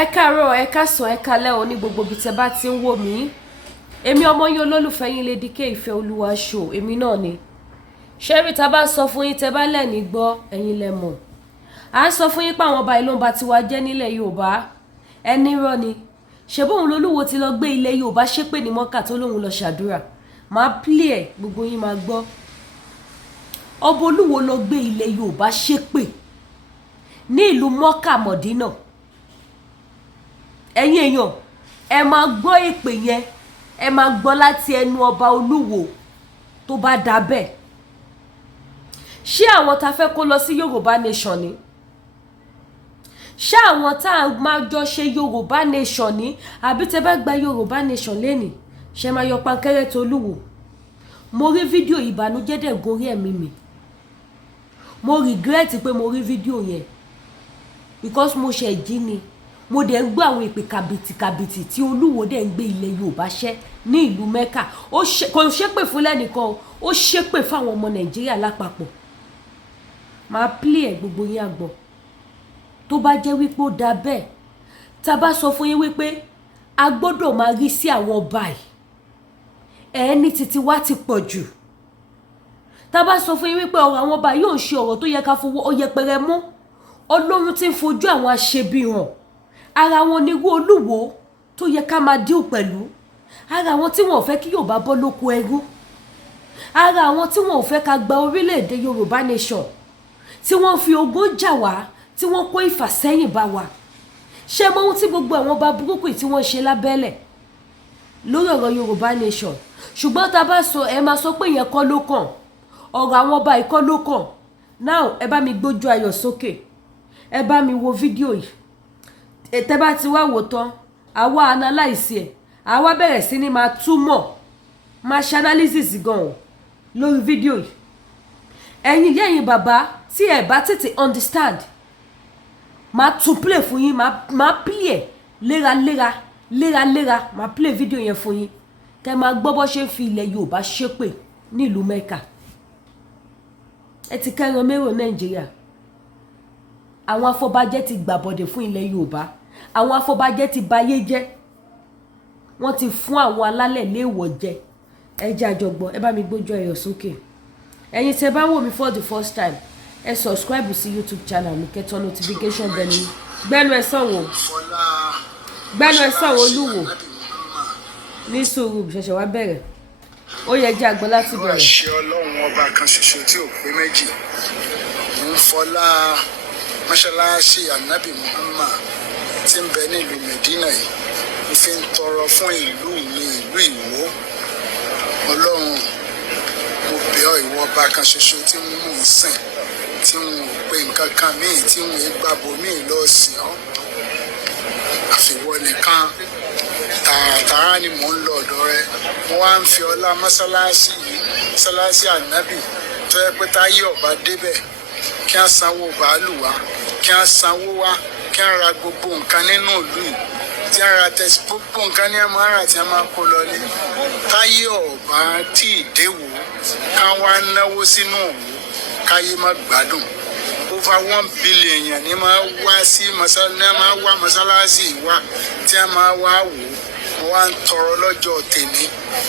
Ẹ káàárọ̀, ẹ káàsán, ẹ káalẹ́ o ní gbogbo bí tẹ́ bá ti ń wò mí. Èmi ọmọ yín olólùfẹ́ yín Lady K Ìfẹ́ Olúwa show, èmi náà ni. Ṣẹ́rí tá bá sọ fún yín tẹ́ bá lẹ́ni gbọ́, ẹ̀yin lẹ mọ̀. À ń sọ fún yín pé àwọn ọba ìlú ń ba tiwa jẹ́ nílẹ̀ Yorùbá. Ẹni rọ́ ni. Ṣé bóun lolúwo ti lọ gbé ilẹ̀ Yorùbá ṣépè ní Mecca tó lóun lọ ṣàdúrà. Máa play ẹ̀, gbogbo yín máa gbọ́. Ọba Olúwo lọ gbé ilẹ̀ Yorùbá ṣépè ní ìlú Mecca Mọ̀dínà. Ẹ̀yin èèyàn, ẹ máa gbọ́ èpè yẹn, ẹ máa gbọ́ láti ẹnu Ọba Olúwo tó bá dà bẹ́ẹ̀. Ṣé àwọn tá fẹ́ kó lọ sí Yorùbá nation ni? Ṣé àwọn tá máa jọ ṣe Yorùbá nation ni? Àbí tẹ́ bá gba Yorùbá nation lẹ́nìí, ṣé máa yọ pankẹ́rẹ́ tó Olúwo? Mo rí fídíò ìbànújẹ́ dẹ̀ gorí ẹ̀mí mi. Mo regret pé mo rí fídíò yẹn because mo ṣe jí ni. Mo dẹ̀ ń gbọ́ àwọn ìpè kàbìtì tí Olúwo dẹ̀ ń gbé ilẹ̀ Yorùbá ṣẹ́ ní ìlú Mecca. Kò ṣépè fún lẹ́nìkan, ó ṣépè fún àwọn ọmọ Nàìjíríà lápapọ̀. Máa play ẹ̀, gbogbo yín á gbọ́. Tó bá jẹ́ wípé ó dà bẹ́ẹ̀, tá bá sọ fún yín wípé a gbọ́dọ̀ máa rí sí àwọn ọba yìí, ẹni títí wá ti pọ̀ jù. Tá bá sọ fún yín wípé ọ̀rọ̀ àwọn ọba yóò ṣe ọ̀rọ̀ tó yẹ ká fowó ọyẹpẹrẹ mú, Ọlọ́run ti ń fojú àwọn aṣebi hàn. Ara wọn ni irú Olúwo tó yẹ ká máa díù pẹ̀lú. Ara wọn tí wọn ò fẹ́ kí Yorùbá bọ́ lóko ẹrú. Ara wọn tí wọn ò fẹ́ ká gba orílẹ̀-èdè Yorùbá nation. Tí wọ́n fi ogun jà wá, tí wọ́n kó ìfàsẹ́yìn bá wa. Ṣé mọ ohun tí gbogbo àwọn ọba burúkú tí wọ́n ṣe lábẹ́lẹ̀ lórí ọ̀rọ̀ Yorùbá nation? Ṣùgbọ́n tá bá sọ, ẹ máa sọ pé ìyẹn kọ́ ló kàn. Ọ̀rọ̀ àwọn ọba ìkọ́ ló kàn. Now ẹ bá mi gbójú ayọ̀ sókè. Ẹ bá mi wo fídíò yìí. Tẹ́ bá ti wá wò tán, àwa analyze ẹ̀, àwa bẹ̀rẹ̀ sí ní máa túmọ̀, máa ṣe analysis gan lórí fídíò yìí. Ẹ̀yin yẹ́yin bàbá tí ẹ bá tètè understand, máa tún play fún yín, máa play ẹ̀ léraléra, máa play fídíò yẹn fún yín. Kẹ́ máa gbọ́ bó ṣe ń fi ilẹ̀ Yorùbá ṣépè nílùú Mecca. Ẹ ti kẹ́ran mérò Nàìjíríà. Àwọn afọbajẹ́ ti gbàbọ̀dẹ̀ fún ilẹ̀ Yorùbá. Àwọn afọbajẹ́ ti bayé jẹ́. Wọ́n ti fún àwọn alálẹ̀ léèwọ̀ jẹ. Ẹ jẹ́ àjọgbọ́, ẹ bá mi gbójú ẹyọ sókè. Ẹ̀yin tẹ́ bá wò mí for the first time, ẹ subscribe sí YouTube channel mi, kẹ́ turn notification bell mi. Gbẹ́nu ẹ sọ̀rọ̀. Gbẹ́nu ẹ sọ̀rọ̀ Olúwo. Ní sùúrù ṣẹ̀ṣẹ̀ wá bẹ̀rẹ̀. Ó yẹ jẹ́ àgbọ̀ láti bẹ̀rẹ̀. Ṣé Ọlọ́run ọba kan ṣoṣo tí ò pé méjì? Ń fọlá mọ́ṣáláṣí ànábì Muhammad tí ń bẹ nílùú Medina yìí, mo fi ń tọrọ fún ìlú mi, ìlú Ìwó. Ọlọ́run, mo bẹ̀ ọ́, ìwọ ọba kan ṣoṣo tí ń mú un sìn, tí ń pe nǹkan kan míì, tí ń gbàbọ míì lọ sìn ọ́. Àfiwọ́ nìkan tààràtàrà ni mò ń lọ ọ̀dọ̀ rẹ. Mo wá ń fi ọlá mọ́ṣáláṣí yìí, mọ́ṣáláṣí ànábì tó yẹ pé táyé ọba débẹ̀, kí á sanwó bàálù wá, kí á sanwó wá, kí á ra gbogbo nǹkan nínú ìlú yìí, tí á ra tẹ̀sí gbogbo nǹkan ní ẹ̀mọ́ ara tí a máa kó lọ ní. Táyé ọba tí ìdéwò ká wá náwó sínú òwò, káyé má gbádùn. Over 1 billion èèyàn ní máa wá sí mọ́ṣáláṣí wa tí a máa wá wò. Mo wá ń tọrọ lọ́jọ́ tèmi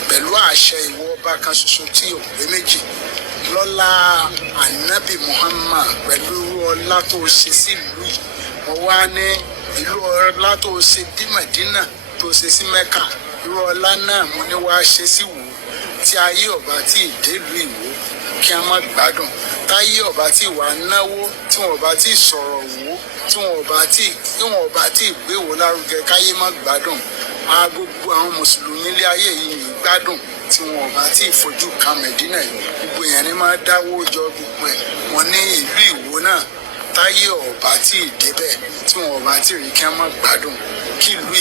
pẹ̀lú àṣẹ ìwọ ọba kan ṣoṣo tí ò pé méjì, lọ́lá ànábì Muhammad, pẹ̀lú ọlá tó ṣe sí ìlú yìí. Mo wá ní ìlú ọlá tó ṣe dí Medina, tó ṣe sí Mecca, irú ọlá náà mo ní wá ṣe sí Ìwó, tí ayé ọba tí ìdélùú Ìwó kí a má gbádùn. Táyé ọba tí wà náwó, tí wọn ọba tí sọ̀rọ̀ wò, tí wọn ọba tí gbéwò lárugẹ, káyé má gbádùn. Gbogbo àwọn mùsùlùmí ilé ayé yìí ń gbádùn tí wọn ọba tí fojú kan Medina yìí. Gbogbo èèyàn ní máa dáwó jọ gbogbo ẹ̀. Wọ́n ní ìlú Ìwó náà, táyé ọba tí débẹ̀, tí wọn ọba tí rí kí a má gbádùn. Kí ìlú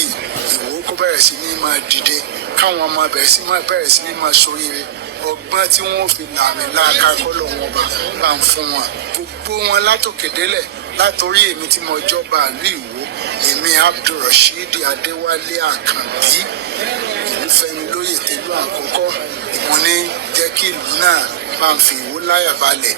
Ìwó kó bẹ̀rẹ̀ sí ní máa dìde, káwọn ọmọ bẹ̀rẹ̀ sí ní máa ṣoríire. Ọgbọ́n tí wọ́n fi làmì láàká kọ́lọ̀ wọn bá ń fún wọn. Gbogbo wọn látòkè délẹ̀, látòrí èmi tí mo jọba ìlú Ìwó, èmi Abdulrasheed Adéwálé Àkànbí, ìlú Fẹ́mi lóyè tìlú àkọ́kọ́. Mo ní jẹ́ kí ìlú náà bá ń fi Ìwó láyà balẹ̀.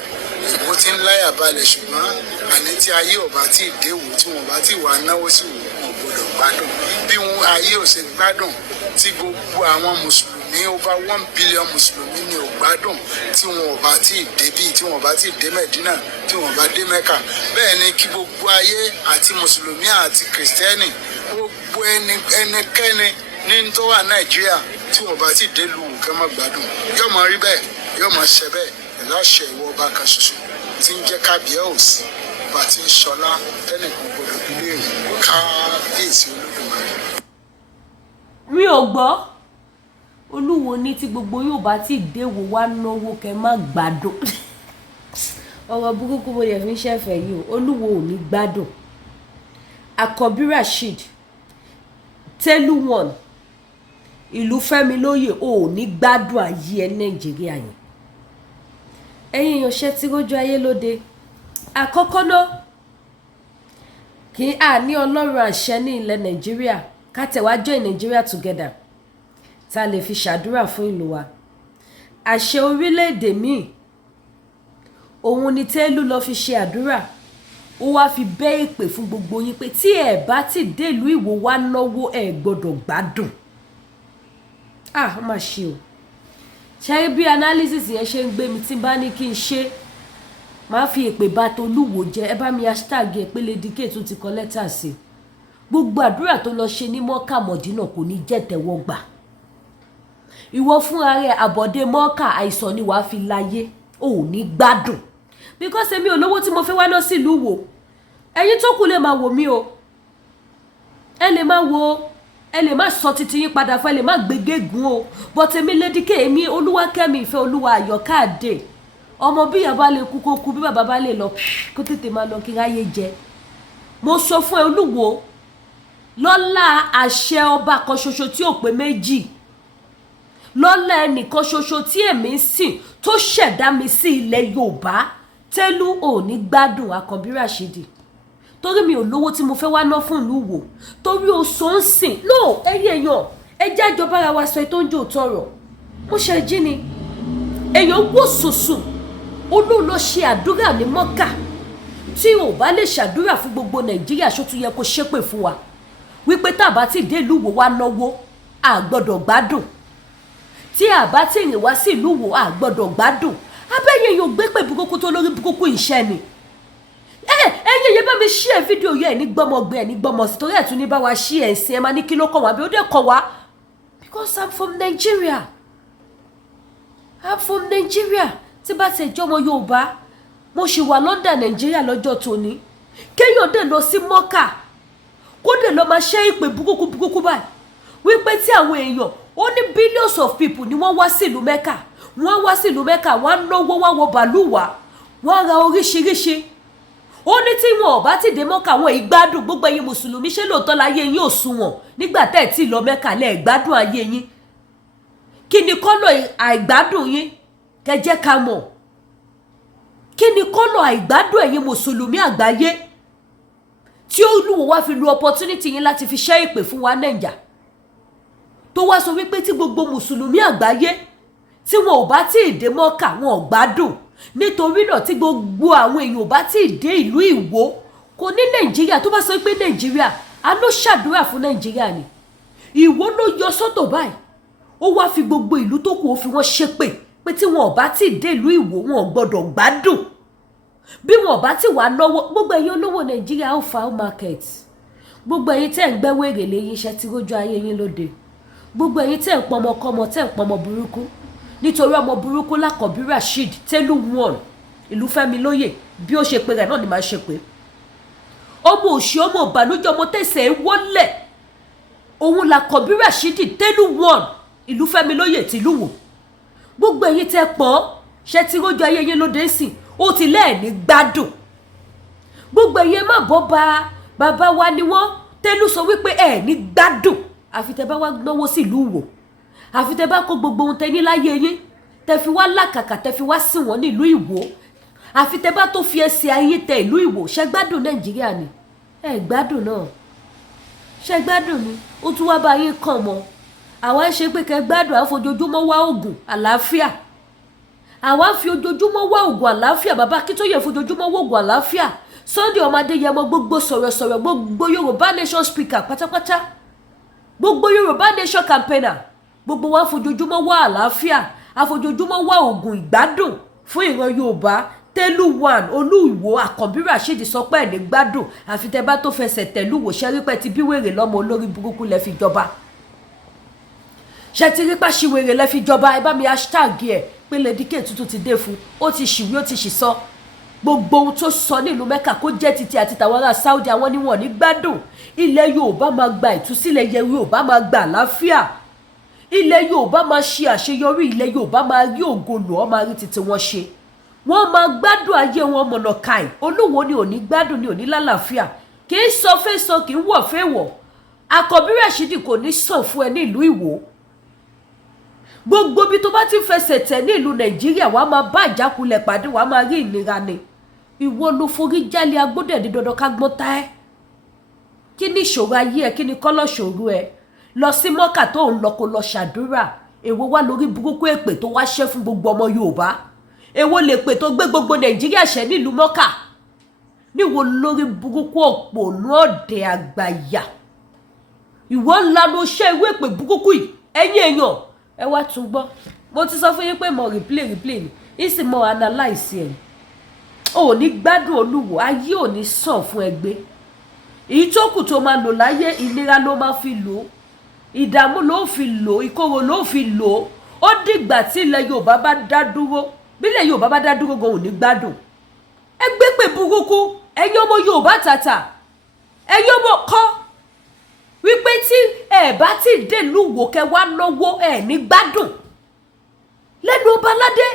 Ìwó ti ń láyà balẹ̀, ṣùgbọ́n àní tí ayé ọba tí ìdéwò, tí wọn bá ti wà náwó sí Ìwó, wọn gbọ́dọ̀ gbádùn bí wọn ayé ò ṣe gbádùn tí gbogbo àwọn mùsùlùmí over 1 billion mùsùlùmí ni ò gbádùn tí wọn ò bá tí ì débí tí wọn ò bá tí ì dé Mẹ̀dínà tí wọn ò bá dé Mẹ́kà bẹ́ẹ̀ ni kí gbogbo ayé àti mùsùlùmí àti kìrìsìtẹ́nì gbogbo ẹnikẹ́ni ní tó wà Nàìjíríà tí wọn ò bá tí ì dé lu nǹkan má gbádùn yóò máa rí bẹ́ẹ̀ yóò máa ṣe bẹ́ẹ̀ láṣẹ ìwọ ọba kan ṣoṣo tí ń jẹ́ kábíyèsí ọba tí ń ṣọlá tẹ́nìkan gbọdọ̀ bílé rẹ̀ kábíyèsí Olódùmarè. mi ò gbọ́ Olúwo ní tí gbogbo yóò bá tí déwò wá náwó kẹ má gbádùn ọ̀rọ̀ burúkú mo lè fi ń ṣẹ̀fẹ̀ yìí o Olúwo ò ní gbádùn Àkànbí Rasheed Tẹ́lú One ìlú Fẹ́mi lóyè ò ní gbádùn ayé ẹ Nàìjíríà yẹn ẹ̀yin èèyàn ṣe tí rójú ayé lóde àkọ́kọ́ náà kì í ní ọlọ́run àṣẹ ní ilẹ̀ Nàìjíríà ká tẹ̀wá join Nigeria together tá a lè fi ṣàdúrà fún ìlú wa àṣẹ orílẹ̀-èdè míì òun ni Tẹ́lú lọ fi ṣe àdúrà ó wá fi bẹ́ èpè fún gbogbo yín pé tí ẹ bá ti délùú Ìwó wá náwó ẹ gbọ́dọ̀ gbádùn ó mà ṣe o ṣe bí analysis yẹn ṣe ń gbé mi tí bá ní kí n ṣe máa fi èpè bá Tolúwo jẹ ẹ bá mi hashtag ẹ pé Lady K tún ti kọ lẹ́tà sí gbogbo àdúrà tó lọ ṣe ní Mọ́kà Mọ̀dínà kò ní jẹ́ tẹ́wọ́gbà ìwọ fúnra rẹ àbọ̀dé Mọ́kà àìsàn ni wàá fi láyé ò ní gbádùn because èmi ò lówó tí mo fẹ́ wá lọ sí ìlú Ìwó ẹ̀yin tó kù lè máa wò mí o ẹ lè máa wo ẹ lè má sọ títí yín padà fún ẹ lè má gbégégún o but èmi Lady K èmi Olúwakẹ́mi Ìfẹ́ Olúwa Àyọ̀káàdé ọmọ bí ìyá bá lè kú kó kú bí bàbá bá lè lọ kó tètè máa lọ kí ráyé jẹ mo sọ fún ẹ Olúwo lọ́lá àṣẹ ọba kan ṣoṣo tí ò pé méjì lọ́lá ẹnìkan ṣoṣo tí èmi ń sìn tó ṣẹ̀dá mi sí ilẹ̀ Yorùbá Tẹ́lú ò ní gbádùn Àkànbí Rasheed torí mi ò lówó tí mo fẹ́ wá ná fún ìlú Ìwó torí o so ń sìn no ẹ̀yin èèyàn ẹ jẹ́ ìjọba ara wa sọ ètò oúnjẹ òtọrọ mo ṣe jí ni èèyàn wò sùsù olóòlò ṣe àdúrà ní Mọ́kà tí ò bá lè ṣàdúrà fún gbogbo Nàìjíríà ṣó tún yẹ kó ṣépè fún wa wípé tá a bá ti dé ìlú Ìwó wá náwó a gbọ́dọ̀ gbádùn tí a bá ti rìn wá sí ìlú Ìwó a gbọ́dọ̀ gbádùn abẹ́yẹ yóò gbé pè burúkú tó lórí burúkú iṣẹ́ ni ẹ̀yin yẹn bá mi ṣí ẹ fídíò yẹn ní gbọ́mọgbẹ́ ẹ̀ ní gbọ́mọsí torí ẹ̀ tún ní bá wa ṣí ẹ̀ sí ẹ máa ní kí ló kàn wá bí ó dẹ̀ kàn wá because I'm from Nigeria tí bá ti ẹjọ́ ọmọ Yorùbá mo ṣì wà London Nigeria lọ́jọ́ tòní kéèyàn dẹ̀ lọ sí Mọ́kà kó dẹ̀ lọ máa ṣe ìpè burúkú báyìí wípé tí àwọn èèyàn ó ní billions of people ni wọ́n wá sí ìlú Mecca wọ́n náwó wá wọ bàálù wá wọ́n ra oríṣiríṣi ó ní tí wọn ò bá ti dé Mọ́kà wọn ìgbádùn gbogbo ẹ̀yin mùsùlùmí ṣé lóòótọ́ láyé yín ò sunwọ̀n nígbà tẹ́ ẹ̀ tí lọ Mẹ́kà lẹ́ ìgbádùn ayé yín kí ni kọ́lọ̀ àìgbádùn yín kẹ́ jẹ́ ká mọ̀ kí ni kọ́lọ̀ àìgbádùn ẹ̀yin mùsùlùmí àgbáyé tí Olúwo wá fi lu opportunity yín láti fi ṣẹ́ ìpè fún wa Nàìjà tó wá sọ wípé tí gbogbo mùsùlùmí àgbáyé tí wọn ò bá tí ì dé Mọ́kà wọn ò gbádùn nítorí náà tí gbogbo àwọn èèyàn bá tí ì dé ìlú Ìwó kò ní Nàìjíríà tó bá sọ pé Nàìjíríà a ló ṣàdúrà fún Nàìjíríà ni Ìwó ló yọ sọ́tọ̀ báyìí ó wá fi gbogbo ìlú tó kù ó fi wọ́n ṣépè pé tí wọn ò bá tí ì dé ìlú Ìwó wọn ò gbọdọ̀ gbádùn bí wọn ò bá tí wàá náwó gbogbo ẹ̀yin olówó Nàìjíríà ó fa market gbogbo ẹ̀yin tẹ́ ń gbẹ́ wèrè léyìn iṣẹ́ tí rójú ayé yín lóde gbogbo ẹ̀yin tẹ́ ń pọmọkọmọ tẹ́ ń pọmọ burúkú nítorí ọmọ burúkú l'Àkànbí Rasheed Tẹ́lú One ìlú Fẹ́mi lóyè bí ó ṣe pé rẹ̀ náà ni máa ṣe pé ọmọ òṣì ọmọ ìbànújẹ́ ọmọ tẹ̀sẹ̀ wọlé òun l'Àkànbí Rasheed Tẹ́lú One ìlú Fẹ́mi lóyè tìlú Ìwó gbogbo ẹ̀yin tẹ́ pọ́n ṣe tí rójú ayé yín lóde sìn ó ti lẹ́ẹ̀ní gbádùn gbogbo ẹ̀yin má bọ́ bàbá wa ni wọ́n Tẹ́lú sọ wípé ẹ̀ ní gbádùn àfi tẹ́ bá wá náwó sí ìlú Ìwó àfi tẹ́ bá kó gbogbo ohun tẹ́ ní láyé yín tẹ́ fi wá làkàkà tẹ́ fi wá sìn wọ́n ní ìlú Ìwó àfi tẹ́ bá tó fi ẹsẹ̀ ayé tẹ ìlú Ìwó ṣe gbádùn Nàìjíríà ni ẹ gbádùn náà ṣe gbádùn ni ó tún wá bá yín kàn mọ́ àwa ń ṣe pé kẹ́ gbádùn àfojoojúmọ́ wá oògùn àlàáfíà àwa fi ojoojúmọ́ wá oògùn àlàáfíà bàbá Akíntóyè fojoojúmọ́ wá oògùn àlàáfíà Sunday ọmọ Adéyẹmọ, gbogbo sọ̀rọ̀sọ̀rọ̀, gbogbo Yorùbá nation speaker pátápátá, gbogbo Yorùbá nation campaigner, gbogbo wa fojoojúmọ́ wá àlàáfíà, àfojoojúmọ́ wá ògùn ìgbádùn fún ìran Yorùbá. Tẹ́lú one Olú Ìwò Àkànbí Rashid sọ pé ẹ̀ ní gbádùn àfi tẹ́ bá tó fẹsẹ̀ tẹ̀lú wò ṣẹ́rípẹ́ ti bí wèrè lọ́mọ olórí burúkú lẹ́ fi jọba. Ṣé ti rí pàṣíwèrè lẹ́ fi jọba? Ẹ bá mi hashtag ẹ̀ pé Lady K tuntun ti dé fún, ó ti ṣìwí, ó ti ṣì sọ. Gbogbo ohun tó sọ nílùú Mecca kó jẹ́ titi àti tàwọn ará Saudi, àwọn ni wọ́n ní gbádùn. Ilẹ̀ Yorùbá máa gba ìtúsílẹ̀, ilẹ̀ Yorùbá máa gba àlàáfíà, ilẹ̀ Yorùbá máa ṣe àṣeyọrí, ilẹ̀ Yorùbá máa rí ògo lò, ó máa rí titi wọn ṣe. Wọ́n máa gbádùn ayé wọn mọ̀nà káì. Olúwo ni ò ní gbádùn, ni ò ní lálàáfíà, kì í sọ fẹ́ sọ, kì í wọ̀ fẹ́ wọ̀. Àkànbí Rashid kò ní sàn fún ẹ ní ìlú Ìwó. Gbogbo bí tó bá ti fẹsẹ̀ tẹ̀ ní ìlú Nàìjíríà, wàá máa bá ìjákulẹ̀ pàdé, wàá máa rí ìnira ni. Ìwọ ló forí jálẹ̀ agbódẹ̀ ní dandan ká gbọ́n tá ẹ́. Kí ni ìṣòro ayé ẹ? Kí ni kọ́lọ̀ ṣòro ẹ? Lọ sí Mọ́kà tó ń lọ kó lọ ṣàdúrà. Èwo wá lórí burúkú èpè tó wá ṣẹ́ fún gbogbo ọmọ Yorùbá? Èwo lè pè tó gbé gbogbo Nàìjíríà ṣẹ́ nílùú Mọ́kà? Níwo lórí burúkú òpònú ọ̀dẹ̀ àgbàyà? Ìwọ ńlá ló ṣe ìwé èpè burúkú yìí. Ẹ̀yin èèyàn, ẹ wá tún gbọ́. Mo ti sọ fún yín pé mo replay ni. Ìsìn mo analyse ẹ̀. O ní gbádùn Olúwo, ayé ò ní sàn fún ẹgbẹ́. Èyí tó kù tó máa lò láyé, ìnira ló máa fi lò, ìdààmú ló fi lò, ìkorò ló fi lò. Ó dìgbà tí ilẹ̀ Yorùbá bá dá dúró. Bí ilẹ̀ Yorùbá bá dá dúró gan ò ní gbádùn. Ẹgbẹ́ pè burúkú, ẹ̀yin ọmọ Yorùbá tàtà, ẹ̀yin ọmọ kọ́ wípé tí ẹ bá ti dé lúwo kẹ wá náwó ẹ ní gbádùn. Lẹ́nu ọba aládé,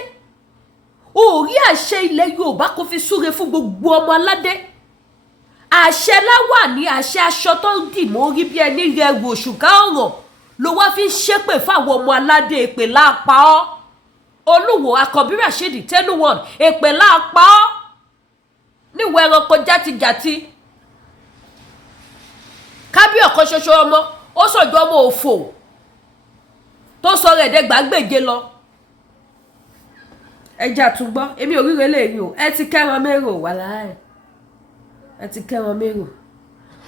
orí àṣẹ ilẹ̀ Yorùbá kò fi súre fún gbogbo ọmọ aládé. Àṣẹ láwà ní àṣẹ aṣọ tó ń dì mọ́ orí bí ẹni rẹ̀ wò ṣùgá ọ̀rọ̀ ló wá fi ṣépè fáwọn ọmọ aládé. Èpè láàpá ọ́. Olúwo Àkànbí Rashid Tẹ́lú one, èpè láàpá ọ́. Níwọ̀ ẹranko játijàti. Kábíyọ̀ kan ṣoṣo ọmọ, ó sọ̀jọ́ ọmọ òfò tó sọ rẹ̀ dé gbàgbèje lọ. Ẹja tún gbọ́, èmi ò ríro eléyìí o. Ẹ ti kẹ́ran mérò wà láàyè. Ẹ ti kẹ́ran mérò.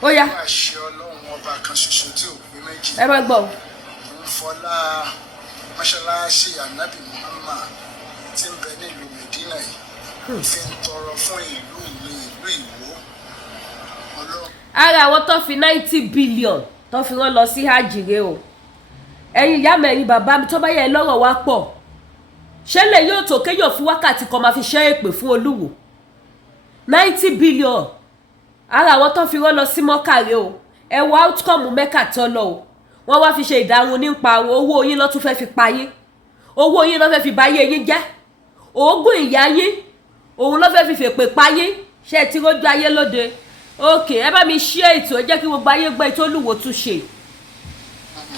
Ó yá. Àṣẹ Ọlọ́run ọba kan ṣoṣo tí ò pé méjì. Ẹ má gbọ́. Ń fọlá mọ́ṣáláṣí ànábì Muhammad tí ń bẹ nílùú Medina yìí. Fi ń tọrọ fún ìlú Ìwó. Ara àwọn tó fi 90 billion tó fi wọ́n lọ sí hajj rèé o. Ẹ̀yin ìyá mi, ẹ̀yin bàbá mi, tó bá yẹ lọ́rọ̀ wá pọ̀. Ṣé lè yóò tó kéyàn fún wákàtí kan máa fi ṣẹ́ èpè fún Olúwo? 90 billion. Ara àwọn tó fi wọ́n lọ sí Mọ́kà rèé o. Ẹ wo outcome Mecca tán lọ o. Wọ́n wá fi ṣe ìdáhùn nípa àwọn owó yín ló tún fẹ́ fi pa yín. Owó yín ló fẹ́ fi báyé yín jẹ́. Òògùn ìyá yín, òun ló fẹ́ fi fèpè pa yín. Ṣé ẹ ti rójú ayé lóde? Okay, ẹ bá mi ṣí ètò, ẹ jẹ́ kí gbogbo ayé gbọ́ ètò Olúwo tún ṣe. Òbí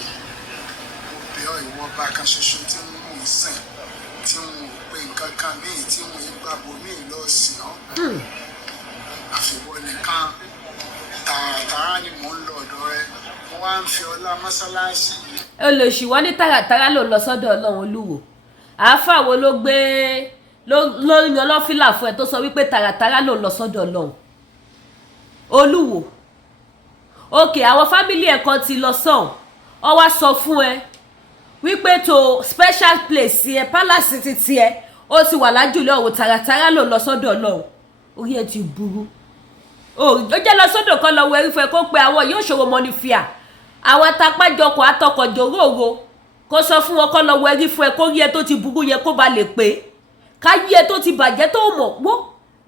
ìwọ bá kan ṣoṣo tí wọ́n ń sìn, tí wọ́n ń pe nǹkan kan míì, tí wọ́n ń gbàgbọ́ míì lọ sí ọ́. Àfiwọ́ nìkan tààràtàrà ni mò ń lọ ọ̀dọ̀ rẹ. Wọ́n wá ń fi ọlá mọ́ṣáláṣí yìí. Olùṣìwọ́ ní tààràtàrà ló lọ sọ́dọ̀ Ọlọ́run Olúwo. Àáfà wo ló gbé ló yan lọ́fílà fún ẹ tó sọ wípé tààràtàrà ló lọ sọ́dọ̀ Ọlọ́run Olúwo? Okay, àwọn fámílì ẹ̀ kan ti lọ sọ́hùn. Ó wá sọ fún ẹ wípé tó special place ẹ palace ti tiẹ̀ ó ti wà lájùlẹ̀ ọ̀hún, tààràtàrà ló lọ sọ́dọ̀ Ọlọ́run. Orí ẹ ti burú. Ó jẹ́ lọ sọ́dọ̀ kan lọ wọ ẹrí fún ẹ kó pe àwọn yóò ṣòro mọ́ ní fìyà. Àwọn atapájọkọ̀ atọkọ̀jọ róòro kó sọ fún wọn kó lọ wọ ẹrí fún ẹ kó rí ẹ tó ti burú yẹn kó ba lè pé. Ká yí ẹ tó ti bàjẹ́ tó mọ̀ wó.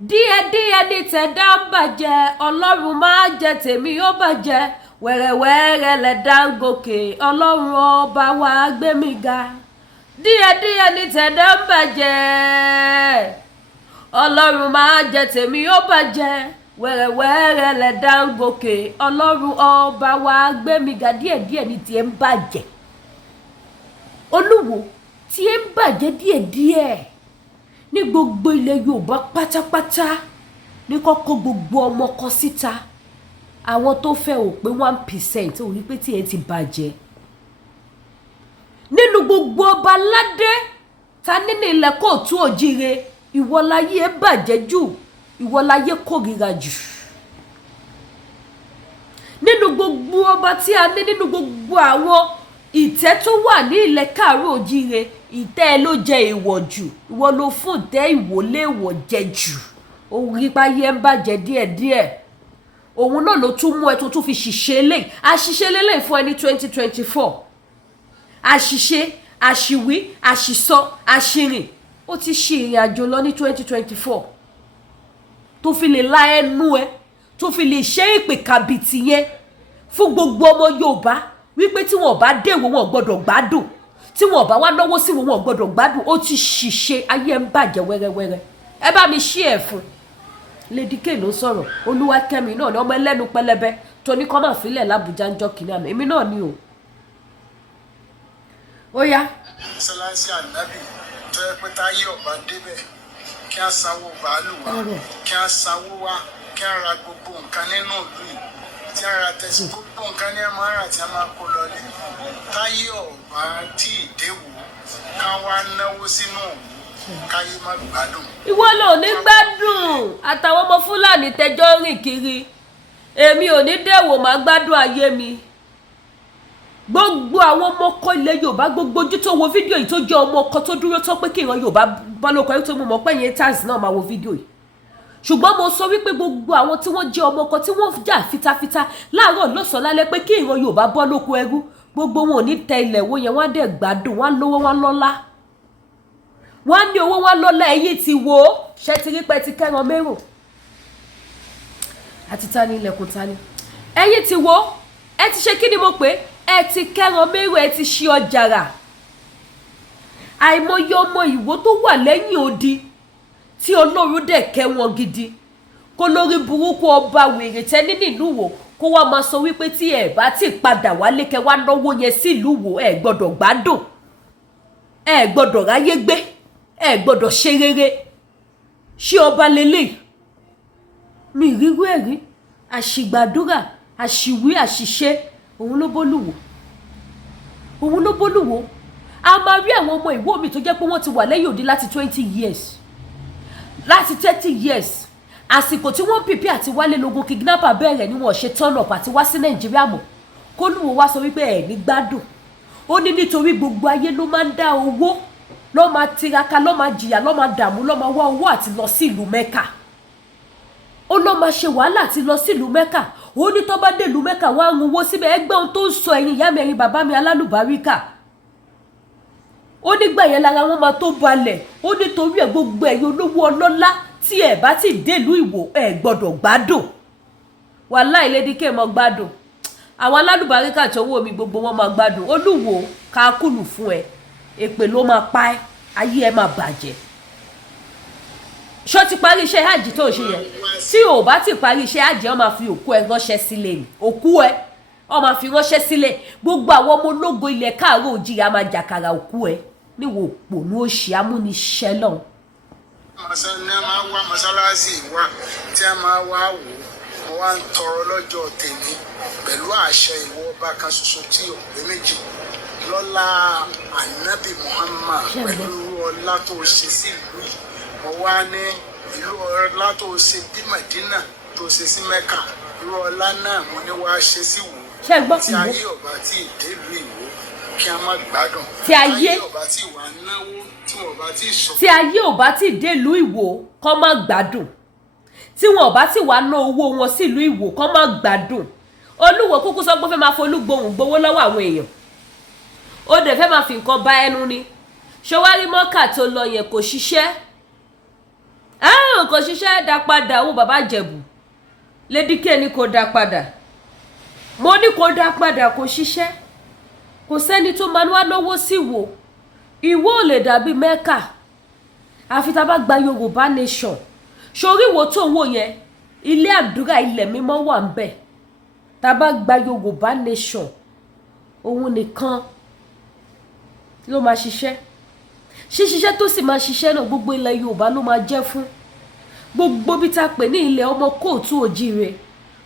Díẹ̀díẹ̀ ní tẹ̀dá ń bàjẹ́, Ọlọ́run máa jẹ tèmi ó bàjẹ́. Wẹ̀rẹ̀wẹ̀rẹ̀ lẹ̀dá ń gòkè, Ọlọ́run ọba wa gbé mi ga. Díẹ̀díẹ̀ ní tẹ̀dá ń bàjẹ́, Ọlọ́run máa jẹ tèmi ó bàjẹ́. Wẹ̀rẹ̀wẹ̀rẹ̀ lẹ̀dá ń gòkè, Ọlọ́run ọba wa gbé mi ga. Díẹ̀díẹ̀ ní tiẹ̀ ń bàjẹ́. Olúwo tiẹ̀ ń bàjẹ́ díẹ̀díẹ̀. Ní gbogbo ilẹ̀ Yorùbá pátápátá ní kọ́kọ́ gbogbo ọmọ kan síta. Àwọn tó fẹ́ ò pé 1% ò rí pé tí ẹ ti bàjẹ́. Nínú gbogbo ọba aládé ta nínú ilẹ̀ kóòtù òjíire, ìwọ láyé ẹ bàjẹ́ jù. ìwọ láyé kórìíra jù nínú gbogbo ọba tí a ní, nínú gbogbo àwọn ìtẹ́ tó wà ní ilẹ̀ káàárọ̀ òjíire, ìtẹ́ ẹ ló jẹ èèwọ̀ jù. Ìwọ ló fún ìtẹ́ Ìwó léèwọ̀ jẹ jù. Orí páyé ń bàjẹ́ díẹ̀díẹ̀. Òun náà ló tún mú ẹ tó tún fi ṣìṣe lé. Àṣìṣe lélẹ̀ fún ẹ ní 2024. Àṣìṣe, àṣìwí, àṣìsọ, àṣìrìn. Ó ti ṣe ìrìn àjò lọ ní 2024. Tó fi lè la ẹnu ẹ, tó fi lè ṣe ìpè kàbìtì yẹn fún gbogbo ọmọ Yorùbá wípé tí wọn bá dèwò wọn gbọ́dọ̀ gbádùn, tí wọn bá wá náwó sí wọn gbọ́dọ̀ gbádùn. Ó ti ṣìṣe, ayé ń bàjẹ́ wẹ́rẹ́wẹ́rẹ́. Ẹ bá mi ṣí ẹ̀ fún. Lady K ló sọ̀rọ̀. Olúwakẹ́mi náà ni ọmọ ẹlẹ́nu pẹlẹbẹ tó ní kọ́ máa filẹ̀ l'Abuja ń jọ kìíní àná. Èmi náà ni o. Ó yá. mọ́ṣáláṣí ànábì tó yẹ pé táyé ọba débẹ̀ kí á sanwó bàálù wa, kí á sanwó wa, kí á ra gbogbo nǹkan nínú ìlú yìí, tí á ra tẹ̀sí gbogbo nǹkan ní ẹ̀mọ́ ara tí a máa kó lọlé. Táyé ọba tí ìdéwò ká wá náwó sínú òun káyé má gbádùn. Ìwọ ló ní gbádùn àtàwọn ọmọ Fúlàní tẹjọ́ rìn kiri. Èmi ò ní dẹ̀wò má gbádùn ayé mi. Gbogbo àwọn ọmọ ọkọ ilẹ̀ Yorùbá, gbogbo ojú tó wo fídíò yìí tó jẹ́ ọmọ ọkọ tó dúró tó pé kí ìran Yorùbá bọ́ lóko ẹ̀ tó mú mọ́ pé yẹn tans náà máa wo fídíò yìí. Ṣùgbọ́n mo sọ wípé gbogbo àwọn tí wọ́n jẹ́ ọmọ ọkọ tí wọ́n jà fitafita láàárọ̀ lọ́sàn-án lálẹ́ pé kí ìran Yorùbá bọ́ lóko ẹrú, gbogbo wọn ò ní tẹ ilẹ̀ wo yẹn, wọ́n á dẹ̀ gbádùn, wọ́n á lówó, wọ́n á lọ́lá. Wọ́n á ní owó, wọ́n á lọ́lá. Ẹ̀yin ti wo ṣe ti rí pé ti kẹ́ran mérò. Àti ta ni ilẹ̀kùn ta ni. Ẹ̀yin ti wo ẹ ti ṣe kí ni mo pè? Ẹ ti kẹ́ran mérò, ẹ ti ṣí ọjà rà. Àìmọye ọmọ Ìwó tó wà lẹ́yìn odi tí Ọlọ́run dẹ̀ kẹ́ wọn gidi. Kó lórí burúkú ọba wèrè tẹ́ nínú ìlú Ìwó kó wá máa sọ wípé tí ẹ bá ti padà wálé kẹ́ wá náwó yẹn sí ìlú Ìwó, ẹ gbọ́dọ̀ gbádùn, ẹ gbọ́dọ̀ ráyé gbé, ẹ gbọ́dọ̀ ṣe rere. Ṣé ọba lélẹ̀? Mi ríru ẹ̀rí. Àṣìgbàdúrà, àṣìwí, àṣìṣe. Òun ló bólúwo. Òun ló bólúwo. A máa rí àwọn ọmọ Ìwó mi tó jẹ́ pé wọ́n ti wà lẹ́yìn odi láti 20 years. Láti 30 years. Àsìkò tí wọ́n pìpì àti wálé lógun kidnapper bẹ̀rẹ̀ ni wọ́n ṣe turn up àti wá sí Nàìjíríà mọ́. Kólúwo wá sọ wípé ẹ̀ ní gbádùn. Ó ní nítorí gbogbo ayé ló máa ń dá owó, ló máa tiraka, ló máa jìyà, ló máa dààmú, ló máa wá owó àti lọ sí ìlú Mecca. Ó ló máa ṣe wàhálà àti lọ sí ìlú Mecca. Ó ní tó bá dé ìlú Mecca wọ́n á run owó síbẹ̀. Ẹgbẹ́ ohun tó ń sọ ẹ̀yin ìyá mi, ẹ̀yin bàbá mi alálùbáríkà. Ó nígbà yẹn lára wọn máa tó balẹ̀. Ó nítorí ẹ̀ gbogbo ẹ̀yin olówó ọlọ́lá tí ẹ̀ bá ti dé ìlú Ìwó ẹ̀ gbọ́dọ̀ gbádùn. Wàláhì Lady K mọ́ gbádùn. Àwọn alálùbáríkà tó wò mí gbogbo wọn máa gbádùn. Olúwo ká kùlù fún ẹ. Èpè ló máa pa ẹ́, ayé ẹ máa bàjẹ́. Ṣó ti parí iṣẹ́ hajj tó ṣe yẹn? Tí ò bá ti parí iṣẹ́ hajj, wọ́n máa fi òkú ẹ ránṣẹ́ sílé mi. Òkú ẹ wọ́n máa fi ránṣẹ́ sílé. Gbogbo àwọn ọmọ ológo ilẹ̀ káàárọ̀ òjíire á máa jàkàrà òkú ẹ. Níwò òpònú òṣì amúniṣẹ́ lọ́hùn. Ní a máa wá mọ́ṣáláṣí wa tí a máa wá wò ó, wá ń tọrọ lọ́jọ́ tèmi pẹ̀lú àṣẹ ìwọ ọba kan ṣoṣo tí ò pé méjì. Lọ́lá ànábì Muhammad pẹ̀lú ọlá tó ṣe sí ìlú yìí. Mo wá ní ìlú ọlá tó ṣe bí Mẹ̀dínà tó ṣe sí Mecca. Irú ọlá náà mo ní wá ṣe sí Ìwó. Tí ayé ọba tí ìdé ìlú Ìwó kí a má gbádùn. Tí ayé ọba tí wà náwó tí wọ́n bá ti sọ. Tí ayé ọba tí dé ìlú Ìwó kọ́ má gbádùn. Tí wọ́n bá ti wá ná owó wọn sí ìlú Ìwó kọ́ má gbádùn. Olúwo kúkú sọ pé fẹ́ máa folúgbohùn gbowó lọ́wọ́ àwọn èèyàn. Ó dẹ̀ fẹ́ máa fi nǹkan bá ẹnu ni. Ṣọwárí Mọ́kà tó lọ yẹn kò ṣiṣẹ́. Kò ṣiṣẹ́, dá padà owó bàbá Ìjẹ̀bú. Lady K ní kò dá padà. Mo ní kò dá padà, kò ṣiṣẹ́. Kò sẹ́ni tó máa ń wá lọ́wọ́ sí Ìwó. Ìwó ò lè dàbí Mecca. Àfi tá bá gba Yorùbá nation. Ṣorí Ìwó tó ń wò yẹn, ilé àdúrà ilẹ̀ mímọ́ wà ń bẹ̀. Tá bá gba Yorùbá nation, òun nìkan ló máa ṣiṣẹ́. Ṣíṣiṣẹ́ tó sì máa ṣiṣẹ́ náà gbogbo ilẹ̀ Yorùbá ló máa jẹ́ fún. Gbogbo bí tá pè ní ilẹ̀ ọmọ kóòtù òjíire.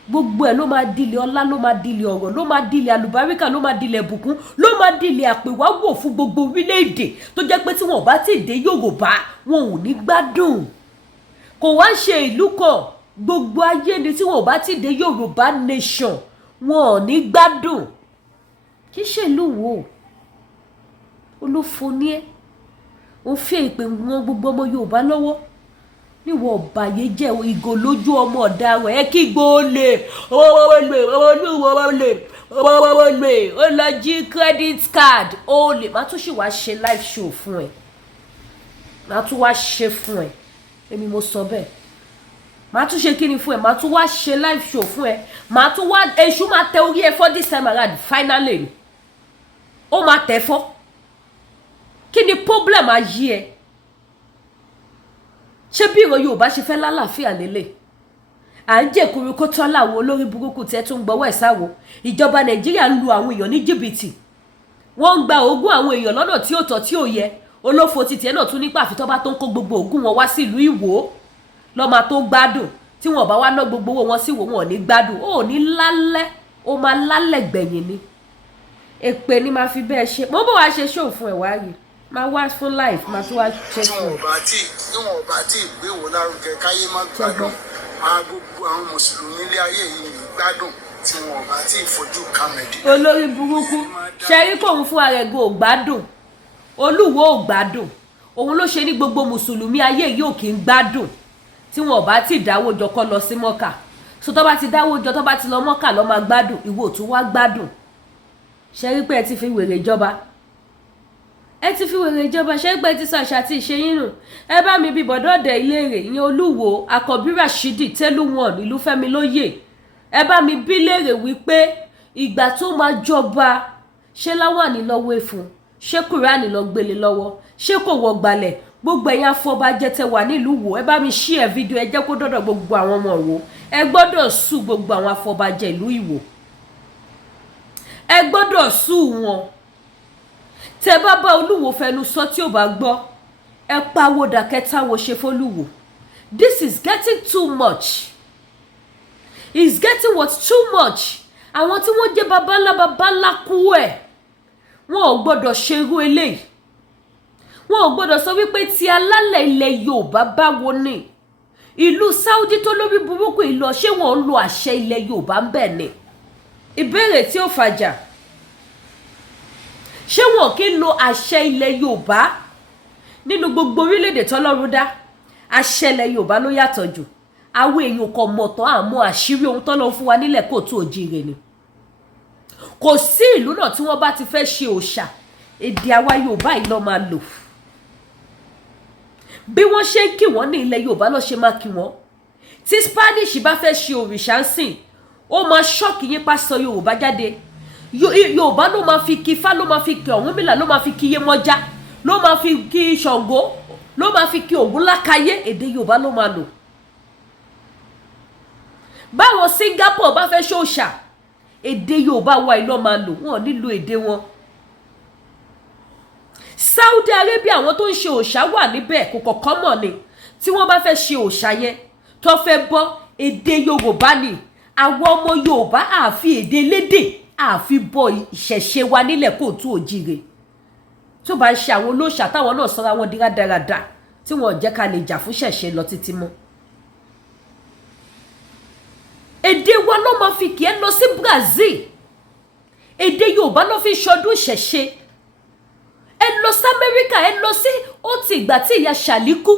Gbogbo ẹ̀ ló máa dilẹ̀ ọlá, ló máa dilẹ̀ ọ̀rọ̀, ló máa dilẹ̀ àlùbáríkà, ló máa dilẹ̀ bùkún, ló máa dilẹ̀ àpèwáwò fún gbogbo orílẹ̀-èdè tó jẹ́ pé tí wọ́n bá ti dé Yorùbá wọn ò ní gbádùn. kò wá ṣe ìlú kan gbogbo ayé ni tí wọn ò bá ti dé Yorùbá nation wọn ò ní gbádùn kì í ṣe ìlú wo olófo ní ẹ ó fi ìpè wọn gbogbo ọmọ Yorùbá lọ́wọ́ níwọ ọbàyé jẹ́ ìgò lójú ọmọ ọ̀daràn ẹ kí gbóòlè olè ó lọ jí credit card olè má tún ṣì wá ṣe live show fún ẹ má tún wá ṣe fún ẹ èmi mo sọ bẹ́ẹ̀ má tún ṣe kíni fún ẹ má tún wá ṣe live show fún ẹ má tún wá èṣù máa tẹ orí ẹ for this time around finally ó máa tẹ fọ́ kí ni problem ayé ẹ ṣé bí ìrọ̀ Yorùbá ṣe fẹ́ lálàáfíà lélẹ̀ à ń jẹ̀kuru kó tán láwọn olórí burúkú tẹ́ tún gbọ́wọ́ ẹ̀ sáwo ìjọba Nàìjíríà ń lu àwọn èèyàn ní jìbìtì wọ́n ń gba ogún àwọn èèyàn lọ́nà tí ó tọ́ tí ó yẹ olófo títí ẹ̀ náà tún nípa àfitọ́ bá tó ń kó gbogbo ogún wọn wá sílùú Ìwó lọ́mà tó gbádùn tí wọ́n bá wá ná gbogbo owó wọn sí Ìwó wọn ò ní gbádùn ó ní lálẹ́ ó máa lálẹ́ gbẹ̀yìn ni èpè ni máa fi bẹ́ẹ̀ ṣe mo bọ̀ wá ṣe ṣóò fún ẹ̀ wá rí máa wá fún life máa tún wá ṣe fún ẹ̀. tí wọn ò bá tí ì gbé wò lárugẹ káyé má gbádùn gbogbo àwọn mùsùlùmí ilé ayé yìí ní gbádùn tí wọn ò bá tí ì fojú kàmẹ́dì. olórí burúkú ṣẹ́rí kóun fún ara ẹ̀gbọ́n ò gbádùn Olúwo ò gbádùn òun ló ṣe ní gbogbo mùsùlùmí ayé yìí ò kì í gbádùn tí wọn ò bá tí ì dáwó jọ kọ́ lọ sí mọ́kà so tó bá ti dáwó jọ tó bá ti lọ mọ́kà lọ́ máa gbádùn ìwọ ò tún wá gbádùn ṣẹ́rí pé ẹ ti fi wèrè ìjọba ẹ ti fi wèrè ìjọba ṣẹ́rí pé ẹ ti sọ àṣà àti ìṣe yín nù ẹ bá mi bí bọ̀dọ̀dẹ̀ Ìlérè ìyẹn Olúwo Àkọ́bí Rashidi Tẹ́lúwọ̀n ìlú Fẹ́mi lóyè ẹ bá mi bí léèrè wípé ìgbà tó máa jọba ṣé Láwàní lọ́wọ́ èfún ṣé Kùránì lọ gbélé lọ́wọ́ ṣé kò wọ gbalẹ̀ gbogbo ẹ̀yin afọbajẹ tẹ wà nílùú Ìwó ẹ bá mi share fídíò ẹ jẹ́ kó dọ́dọ̀ gbogbo àwọn ọmọ Ìwó ẹ gbọ́dọ̀ sùn gbogbo àwọn afọbajẹ ìlú Ìwó ẹ gbọ́dọ̀ sùn wọn tẹ bá bá Olúwo fẹnu sọ tí ò bá gbọ́ ẹ pawó dàkẹ́tà wo ṣe fÓlúwo this is getting too much it's getting what too much àwọn tí wọ́n jẹ́ babańlá kú ẹ̀ wọn ò gbọ́dọ̀ ṣerú eléyìí wọn ò gbọ́dọ̀ sọ wípé ti alálẹ̀ ilẹ̀ Yorùbá báwo ni ìlú Saudi tó lórí burúkú ìlọ ṣé wọn ń lo àṣẹ ilẹ̀ Yorùbá ń bẹ̀ ni ìbéèrè tí ó fàjà ṣé wọn kì í lo àṣẹ ilẹ̀ Yorùbá nínú gbogbo orílẹ̀-èdè tọ́lọ́run dá àṣẹ ilẹ̀ Yorùbá ló yàtọ̀ jù àwọn èèyàn kan mọ̀tọ́ àmọ́ àṣírí ohun tọ́lọ́ fún wa nílẹ̀ Kóòtù Òjíire ni kò sí ìlú náà tí wọ́n bá ti fẹ́ ṣe òòṣà èdè àwa Yorùbá yìí ló máa lò bí wọ́n ṣe ń kí wọ́n ní ilẹ̀ Yorùbá ló ṣe máa kí wọ́n tí Spanish bá fẹ́ ṣe òrìṣà ń sìn ó máa ṣọ́ọ̀kì yín pásọ Yorùbá jáde Yorùbá ló máa fi kí Ifá ló máa fi kí Ọ̀rúnmìlà ló máa fi kí Yemọja ló máa fi kí Ṣàngó ló máa fi kí Ògúnlákayé èdè Yorùbá ló máa lò báwọn Singapore bá fẹ́ ṣòòṣà èdè Yorùbá wa ìlọ máa lò wọn nílò èdè wọn Saudi Arabia àwọn tó ń ṣe òòṣà wà níbẹ̀ kò kọ̀kọ́ mọ̀ ni tí wọ́n bá fẹ́ ṣe òòṣà yẹn tó fẹ́ bọ́ èdè Yorùbá ni àwọn ọmọ Yorùbá àfi èdè lédè àfi bọ ìṣẹ̀ṣe wa nílẹ̀ Kóòtù Òjíire tó bá ń ṣe àwọn olóòṣà táwọn náà sọra wọn di rádaràda tí wọn ò jẹ́ ká lè jà fún ṣẹ̀ṣe lọ títí mọ́ èdè wa ló máa fi kí ẹ lọ sí Brazil èdè Yorùbá ló fi ṣọdún ìṣẹ̀ṣe ẹ lọ sí Amẹ́ríkà ẹ lọ sí ó ti ìgbà tí ìyá Ṣàlíkú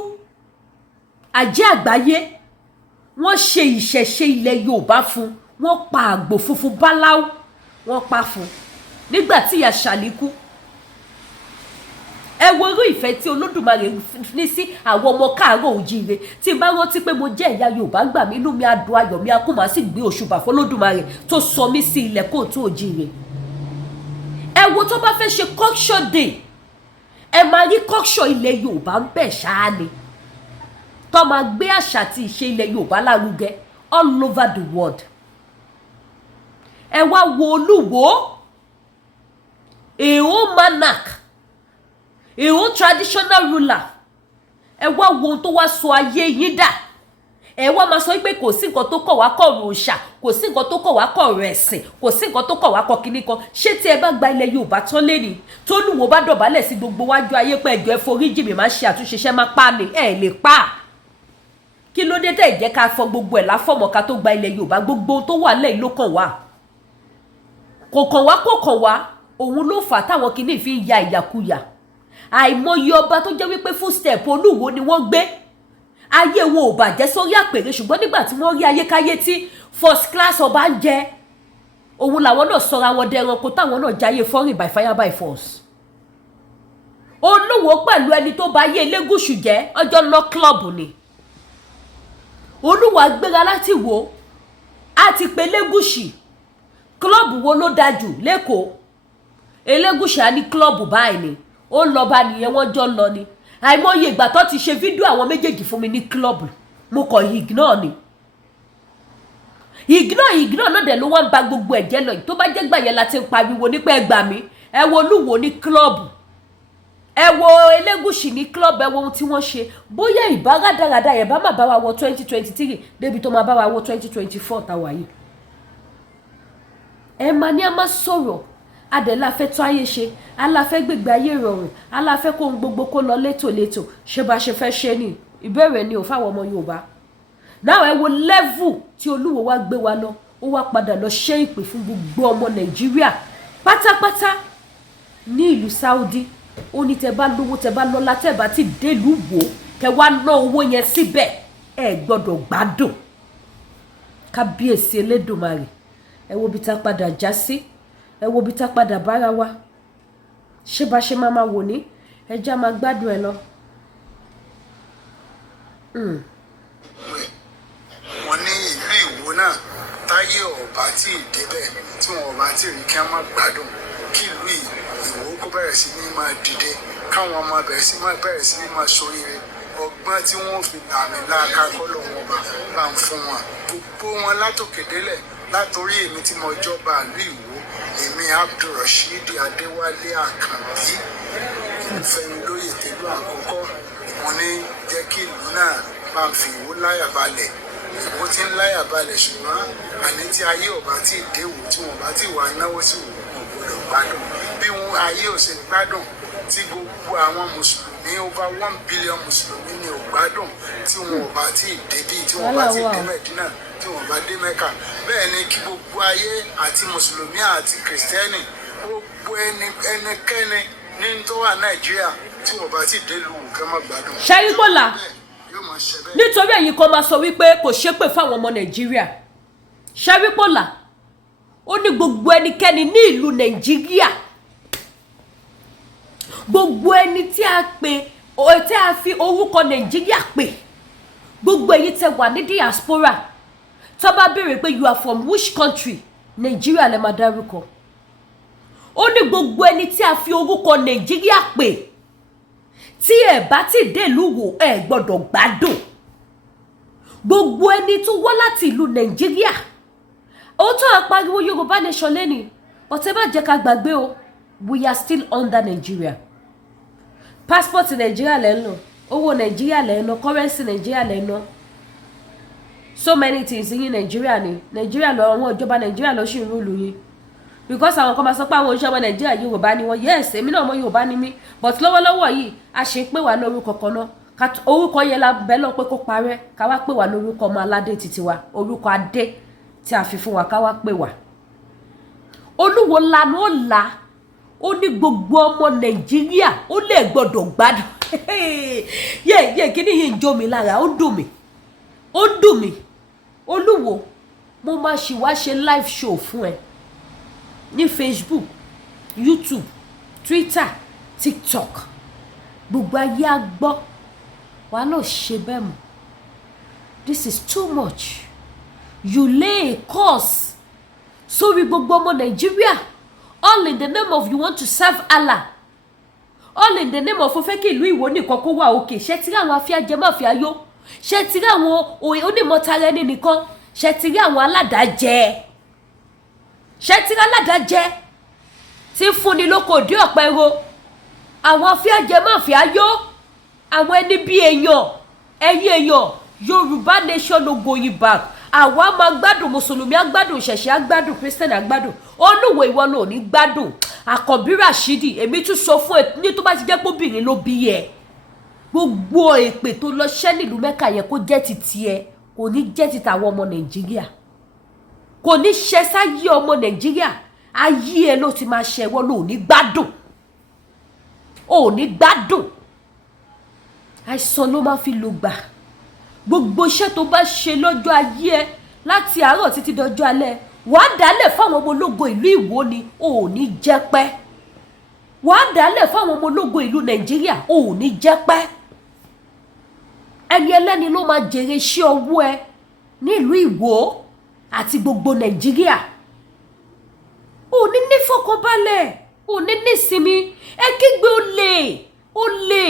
àjẹ́ àgbáyé wọ́n ṣe ìṣẹ̀ṣe ilẹ̀ Yorùbá fún wọ́n pa àgbò funfun báláú wọ́n pa fún nígbà tí ìyá Ṣàlíkú ẹ wo irú ìfẹ́ tí Olódùmarè ní sí àwọn ọmọ Káàárọ̀ Òjíire tí n bá rántí pé mo jẹ́ ìyá Yorùbá gbà mí inú mi á dùn ayọ̀ mi á kún màá sì gbé òṣùbà f'Olódùmarè tó sọ mí sí ilẹ̀ Kóòtù Òjíire ẹ wo tó bá fẹ́ ṣe culture day ẹ máa rí culture ilẹ̀ Yorùbá ń bẹ̀ ṣáá ni tó máa gbé àṣà àti ìṣe ilẹ̀ Yorùbá lárugẹ all over the world ẹ wá wo Olúwo èèó monarch èèó traditional ruler ẹ wá wo ohun tó wá sọ ayé yín dà ẹ wá máa sọ pé kò sí nǹkan tó kọ̀ wá kọ̀rọ̀ òòṣà kò sí nǹkan tó kọ̀ wá kọ̀rọ̀ ẹ̀sìn kò sí nǹkan tó kọ̀ wá kọ̀ kíní kan ṣé tí ẹ bá gba ilẹ̀ Yorùbá tán lẹ́ni tó Olúwo bá dọ̀bálẹ̀ sí gbogbo wájú ayé pé ẹjọ́ ẹ foríjì mi máa ṣe àtúnṣe ṣẹ́ máa pa ni ẹ lè pa kí ló dé tẹ́ jẹ́ ká fọ gbogbo ẹ̀ láfọ̀mọ́ ká tó gba ilẹ̀ Yorùbá gbogbo tó wà lẹ́yìn ló kàn wá kò kàn wá òun ló fà táwọn kìíní fi ń ya ìyàkuyà àìmọye ọba tó jẹ́ wípé footstep Olúwo ni wọ́n gbé ayé wo ò bàjẹ́ sórí àpèrè ṣùgbọ́n nígbà tí wọ́n rí ayékáyé tí first class ọba ń jẹ òun làwọn náà sọra wọn dẹranko táwọn náà jáyé foreign by fire by force. Olúwo pẹ̀lú ẹni tó bá yé Elégùṣù jẹ́ ọjọ́ lọ club ni Olúwo agbéra láti wo a ti pe Elégùṣì club wo ló dájú lẹ́kọ̀ọ́ Elégùṣì á ní club báyìí ni ó lọ bá nìyẹn wọ́n jọ lọ ni àìmọye ìgbà tó ti ṣe fídíò àwọn méjèèjì fún mi ní club mo kàn ignore ni ignore náà dẹ̀ ló wá ń ba gbogbo ẹ̀jẹ̀ lọ tó bá jẹ́ gbà yẹn láti ń pariwo nípa ẹgbà mi ẹ wo Olúwo ní club ẹ wo Elégùṣì ní club ẹ wo ohun tí wọ́n ṣe bóyá ìbára dáradára ẹ̀ bá má bá wa wọ 2023 débi tó máa bá wa wọ 2024 táwa yìí ẹ máa ní a máa sọ̀rọ̀ adẹ̀lá fẹ́ tó ayé ṣe aláfẹ́ gbègbè ayé rọrùn aláfẹ́ kó ń gbogbo kó lọ létòlétò ṣe bá ṣe fẹ́ ṣe ní ìbéèrè ni ò fáwọn ọmọ Yorùbá náà ẹ wo level tí Olúwo wá gbé wa lọ ó wá padà lọ ṣe ìpè fún gbogbo ọmọ Nàìjíríà pátápátá ní ìlú Saudi ó ní tẹ́ bá lówó tẹ́ bá lọ́lá tẹ́ bá ti délùú wò kẹ́ wá ná owó yẹn síbẹ̀ ẹ gbọ́dọ̀ gbádùn kábíyèsí Elédùmarè ẹ wo bí tá padà já sí ẹ wo bí tá padà bára wa ṣé bá ṣe máa wò ní ẹjá máa gbádùn ẹ lọ. wọ́n ní ìlú Ìwó náà táyé ọba tí ì débẹ̀ tí wọn ọba tí ì rí kí wọ́n má gbádùn kí ìlú Ìwó kó bẹ̀rẹ̀ sí ní máa dìde káwọn ọmọ bẹ̀rẹ̀ sí ní máa ṣoríire ọgbọ́n tí wọ́n fi làmì láàká kọ́lọ̀ wọn bá ń fún wọn gbogbo wọn látòkè délẹ̀ látòrí èmi tí mo jọba ìlú Ìwó èmi Abdulrasheed Adéwálé Àkànbí ìfẹnulóye tẹlú àkọ́kọ́ wọn ní jẹ́ kí ìlú náà bá ń fi Ìwó láyà balẹ̀ Ìwó tí ń láyà balẹ̀ ṣùgbọ́n àní tí ayé ọba tí ì déwò tí wọn bá tí wà náwó sí wọn gbọ́dọ̀ gbádùn bí wọn ayé ò ṣe gbádùn tí gbogbo àwọn mùsùlùmí over 1 billion mùsùlùmí ní ò gbádùn tí wọn ò bá tí ì débí tí wọn bá tí ì dé Mẹdínà tí wọn bá dé Mẹ́kà bẹ́ẹ̀ ni kí gbogbo ayé àti mùsùlùmí àti kìrìsìtẹ́nì gbogbo ẹnikẹ́ni ní tó wà Nàìjíríà tí wọn bá tí ì dé lu nǹkan má gbádùn. ṣẹ́ríkọ́lá nítorí ẹ̀yin kan máa sọ wípé kò ṣépè fáwọn ọmọ Nàìjíríà ṣẹ́ríkọ́lá ó ní gbogbo ẹnikẹ́ni ní ìlú Nàìjíríà gbogbo ẹni tí a fi orúkọ Nàìjíríà pè gbogbo èyí tẹ́ wà ní diaspora tó bá béèrè pé you are from which country Nàìjíríà lè máa dárúkọ ó ní gbogbo ẹni tí a fi orúkọ Nàìjíríà pè tí ẹ bá ti délùú Ìwó ẹ gbọ́dọ̀ gbádùn gbogbo ẹni tó wá láti ìlú Nàìjíríà ó tó àpariwo Yorùbá nation lẹ́ni ọ̀tẹ́ bá jẹ́ ká gbàgbé o we are still under Nigeria passport Nigeria lẹ́ ń lò owó Nigeria lẹ́ ń ná currency Nigeria lẹ́ ń ná so many things in Nigeria ni Nigeria lọ àwọn ìjọba Nigeria lọ sí ìrúlù yìí because àwọn kan máa sọ pé àwọn òṣìṣẹ́ ọmọ Nigeria Yorùbá ni wọ́n yes èmi náà ọmọ Yorùbá ni mí but lọ́wọ́lọ́wọ́ yìí a ṣe ń pè wá lórúkọ kan náà orúkọ yẹn la bẹ́ lọ pé kó parẹ́ ká wá pè wá lórúkọ ọmọ aládé títí wa orúkọ adé tí a fi fún wa ká wá pè wá Olúwo lanu ó la ó ní gbogbo ọmọ Nàìjíríà ó lè gbọ́dọ̀ gbádùn yé kíní yìí ń jó mi lára ó dùn mí Olúwo mo máa ṣì wá ṣe live show fún ẹ ní Facebook YouTube Twitter TikTok gbogbo ayé á gbọ́ wàá náà ṣe bẹ́ẹ̀ mọ́ this is too much you lay a curse sórí gbogbo ọmọ Nàìjíríà all in the name of you want to serve Allah all in the name of fẹ́ kí ìlú Ìwó nìkan kó wà òkè ṣe tí àwọn afíàjẹ má fi ayó ṣe tí àwọn onímọ̀tara ẹni nìkan ṣe tí àwọn aládàájẹ ṣe tí aládàájẹ tí fúnni lóko òdí ọ̀pẹ ro àwọn afíàjẹ má fi ayó àwọn ẹni bí èèyàn Yorùbá nation no going back àwa máa gbádùn mùsùlùmí agbádùn ṣẹ̀ṣẹ̀ agbádùn kírísítẹ́nì agbádùn Olúwo ìwọ ló ní gbádùn Àkànbí Ràṣídì èmi tún sọ fún ẹ ní tó bá ti jẹ́ pé obìnrin ló bí ẹ gbogbo èpè tó lọ ṣẹ́ nílùú Mecca yẹn kó jẹ́ ti tiẹ̀, kò ní jẹ́ ti tàwọn ọmọ Nàìjíríà, kò ní ṣe sáyé ọmọ Nàìjíríà. Ayé ẹ ló ti máa ṣẹwọ́, ló ní gbádùn, ò ní gbádùn. Àìsàn ló máa fi lò gbà. Gbogbo iṣẹ́ tó bá ṣe lọ́jọ́ ayé ẹ láti àárọ̀ títí dọjọ́ alẹ́, wàá dálẹ̀ fáwọn ọmọ ológo ìlú Ìwó ni, ò ní jẹ́ pẹ́. Wàá dálẹ̀ fáwọn ọmọ ológo ìlú Nàìjíríà, ò ní jẹ́ pẹ́. Ẹni ẹlẹ́ni ló máa jèrè iṣẹ́ ọwọ́ ẹ nílùú Ìwó àti gbogbo Nàìjíríà. Ò ní ní fọkànbalẹ̀, ò ní ní ìsinmi. Ẹ kígbe olè.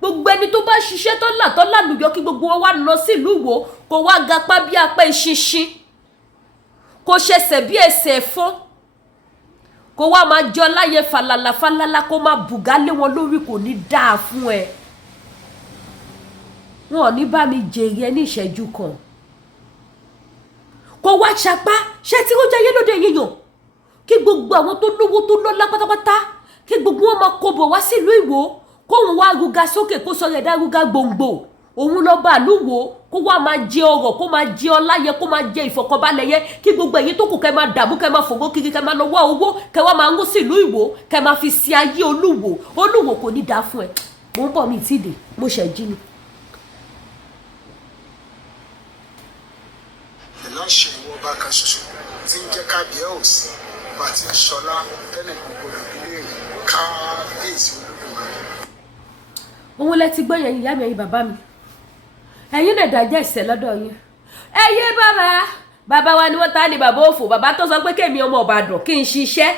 Gbogbo ẹni tó bá ṣiṣẹ́ tó lálùyọ kí gbogbo wọn wá lọ sí ìlú Ìwó, kó wá gapá bí apá ìṣinṣin, kó ṣẹ̀ṣẹ̀ bí ẹsẹ̀ ẹ̀fọ́, kó wá máa jọ láyé falala kó máa bùgá lé wọn lórí, kò ní dáa fún ẹ. Wọn ò ní bá mi jèrè ẹ ní ìṣẹ́jú kan. Kó wá ṣapá ṣe tí ó jẹ́ yé lóde yíyan kí gbogbo àwọn tó lówó tó lọ́lá pátápátá kí gbogbo wọn máa kó bọ̀ wá sílùú Ìwó, kóun wá ruga sókè kó sọ rẹ̀ dá ruga gbòǹgbò, òun lọ bá àlúwo kó wá máa jẹ ọrọ̀, kó máa jẹ ọlá yẹ, kó máa jẹ ìfọ̀kànbalẹ̀ yẹ, kí gbogbo ẹ̀yin tó kù kẹ́ máa dààmú, kẹ́ máa fògo kiri, kẹ́ máa lọ wá owó, kẹ́ wá máa ń sílùú Ìwó, kẹ́ máa fi sí ayé Olúwo kò ní dáa fún ẹ. Mo ń bọ̀ mi tí dé, mo ṣẹ̀ jí ni. ìlọ́ṣẹ̀ ìwọ bá kan ṣoṣo tí ń jẹ́ kábíyèsí àti ìṣọlá tẹ́lẹ̀ gbogbo ìbílẹ̀ kábíyèsí Olódùmarè. Òun lẹ ti gbọ́ yẹn ìyá mi, ẹ̀yin bàbá mi. Ẹ̀yin lè dájẹ́ ìṣẹ́ lọ́dọ̀ yín. Ẹ̀yin bàbá wa ni wọ́n ta ni bàbá òfò, bàbá tó sọ pé kémi ọmọ Ìbàdàn kí n ṣiṣẹ́,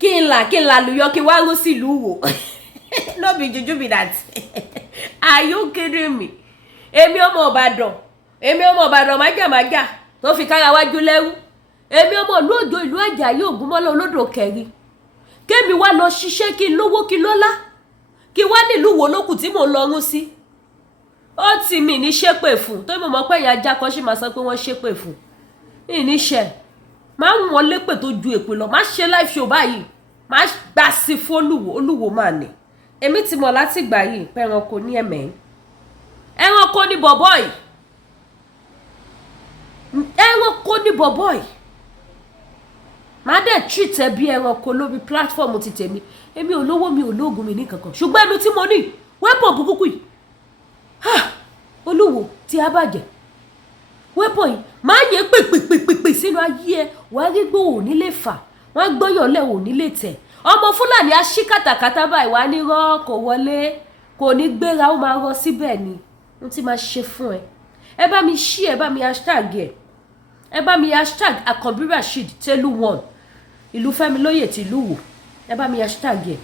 kí n là lùyọ, kí n wá rú sílùú Ìwó. No be juju be that. Are you kidding me? Èmi ọmọ Ìbàdàn májàmájà tó fi kára wájú lẹ́rú. Èmi ọmọ ìlú Òjó ìlú Àjàyí Ògúnmọ́lá olódò kẹrin. Kémi wá lọ ṣiṣẹ́ kí n lówó kí n lọ́lá. Kí wá nílùú wo lókù tí mò ń lọrún sí. Ó ti mi ní ṣépè fún, tó mọ̀ mọ́ pé ẹ̀yà ajá kan ṣì máa sọ pé wọ́n ṣépè fún. Ìníṣẹ́ máa ń wọ́n lépè tó ju èpè lọ, má ṣe live show báyìí, má gbà sí fún Olúwo máa ní. Èmi ti mọ̀ láti ìgbà yìí pé ẹranko ní ẹ̀mẹ́. Ẹranko ní bọ̀bọ̀ yìí. Ẹranko ní bọ̀bọ̀ yìí. Má dẹ̀ treat ẹ bí ẹranko lórí platform ti tèmi. Èmi ò lówó, mi ò lóògùn, mi ní kankan. Ṣùgbọ́n èmi tí mo ní weapon burúkú yìí. Olúwo tí a bàjẹ́. Weapon yìí máa yẹ pèpèpèpè sínú ayé ẹ. Wàá rí gbó ò ní lè fà. Wọ́n gbọ́yọ̀ lẹ̀ ò ní lè tẹ̀. Ọmọ Fúlàní á ṣí kàtàkàtà báyìí wá ní rọ́ kò wọlé. Kò ní gbéra, ó máa rọ síbẹ̀ ni. Mo ti máa ṣe fún ẹ. Ẹ bá mi share, ẹ bá mi hashtag ẹ. Ẹ bá mi hashtag Àkànbí Rasheed Telu1. Ìlú Fẹ́mi lóyè ti ìlú Ìwó. Ẹ bá mi hashtag ẹ.